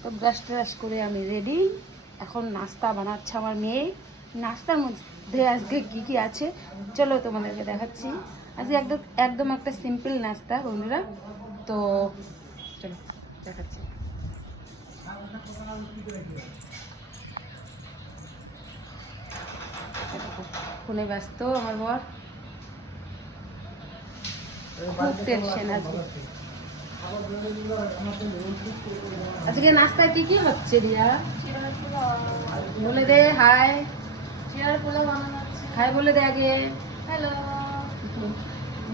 তো brush trash করে আমি রেডি। এখন নাস্তা বানাচ্ছে আমার মেয়ে। নাস্তার মধ্যে আজকে কী কী আছে চলো তোমাদেরকে দেখাচ্ছি। আজকে একদম একদম একটা সিম্পল নাস্তা বন্ধুরা, তো চলো দেখাচ্ছি। ফোনে ব্যস্ত আমার বর, খুব টেনশন আজকে। আজকে নাস্তায় কি কি হচ্ছে রিয়া? বলে দে হাই। হাই বলে দে আগে। হ্যালো।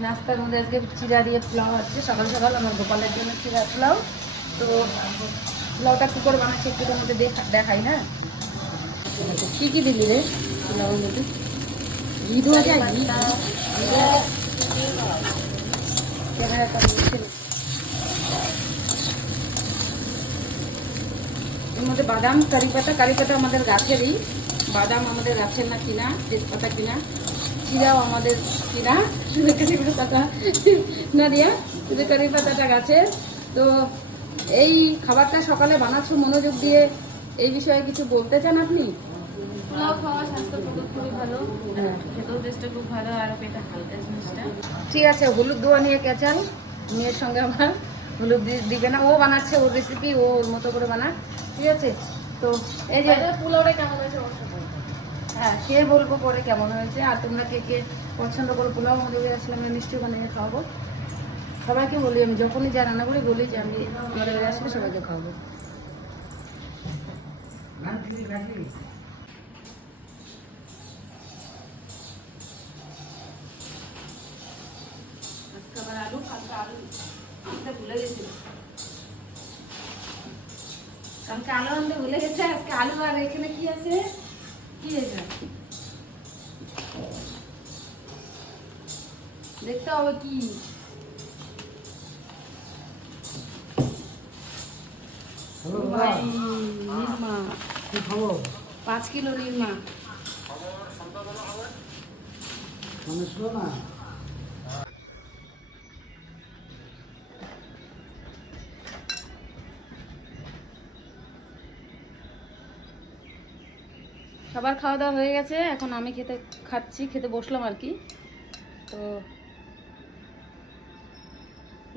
নাস্তার মধ্যে আজকে চিড়া দিয়ে পোলাও হচ্ছে। সকাল সকাল আমার গোপালের জন্য চিড়া পোলাও। তো পোলাওটা কী করে বানাচ্ছি একটু তোর মধ্যে দেখাই। হ্যাঁ, কী কী দিলি রে পোলাওর মধ্যে? ঘি দেওয়া যায়? ক্যামেরাটা এর মধ্যে বাদাম, কারি পাতা আমাদের গাছেরই। বাদাম আমাদের গাছের না কিনা, তেজপাতা কিনা, চিরাও আমাদের কিনা, শুধু কারি পাতা না দিয়া, শুধু কারি পাতাটা গাছের। তো এই খাবারটা সকালে বানাচ্ছ মনোযোগ দিয়ে, এই বিষয়ে কিছু বলতে চান আপনি? পোলাও খাওয়া স্বাস্থ্যের পক্ষে খুবই ভালো, খেতেও টেস্টটা খুব ভালো, আর পেটে হালকা জিনিসটা। ঠিক আছে, হলুদ দেওয়া নিয়ে ক্যাচাল মেয়ের সঙ্গে আমার। হলুদ দিবে না, ও বানাচ্ছে ওর রেসিপি, ও ওর মতো করে বানায়। ঠিক আছে, তো এই যে পোলাওটা কেমন হয়েছে? হ্যাঁ, খেয়ে বলবো পরে কেমন হয়েছে। আর তোমরা কে কে পছন্দ করো পোলাও? আমাদের আসলে আমি মিষ্টি বানিয়ে খাওয়াবো সবাইকে। বলি আমি যখনই যা রান্না করি বলি যে আমি আমাদের আসলে সবাইকে খাওয়াবো। আলু কালকে আলু আনতে ভুলে গেছিল, কালকে আলু আনতে ভুলে গেছে। আজকে আলু আর এখানে কি আছে, কি এটা দেখতে হবে কি। নির্মা 5 কিলো নির্মা। সবার খাওয়া দাওয়া হয়ে গেছে, এখন আমি খেতে বসলাম আর কি। তো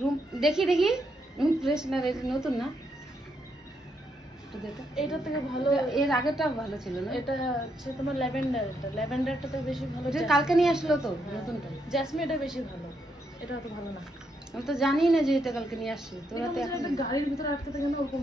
রুম দেখি রুম ফ্রেশনার নতুন না, এটা থেকে ভালো, এর আগেরটা ভালো ছিল না? এটা হচ্ছে তোমার ল্যাভেন্ডারটা তো বেশি ভালো। কালকে নিয়ে আসলো তো নতুনটা, জেসমিন এটা বেশি ভালো, এটা অত ভালো না। আমি তো জানি না যে এটা কালকে নিয়ে আসছে। তোরা তো এখন গাড়ির ভিতরে আটকে থাকে না, ওরকম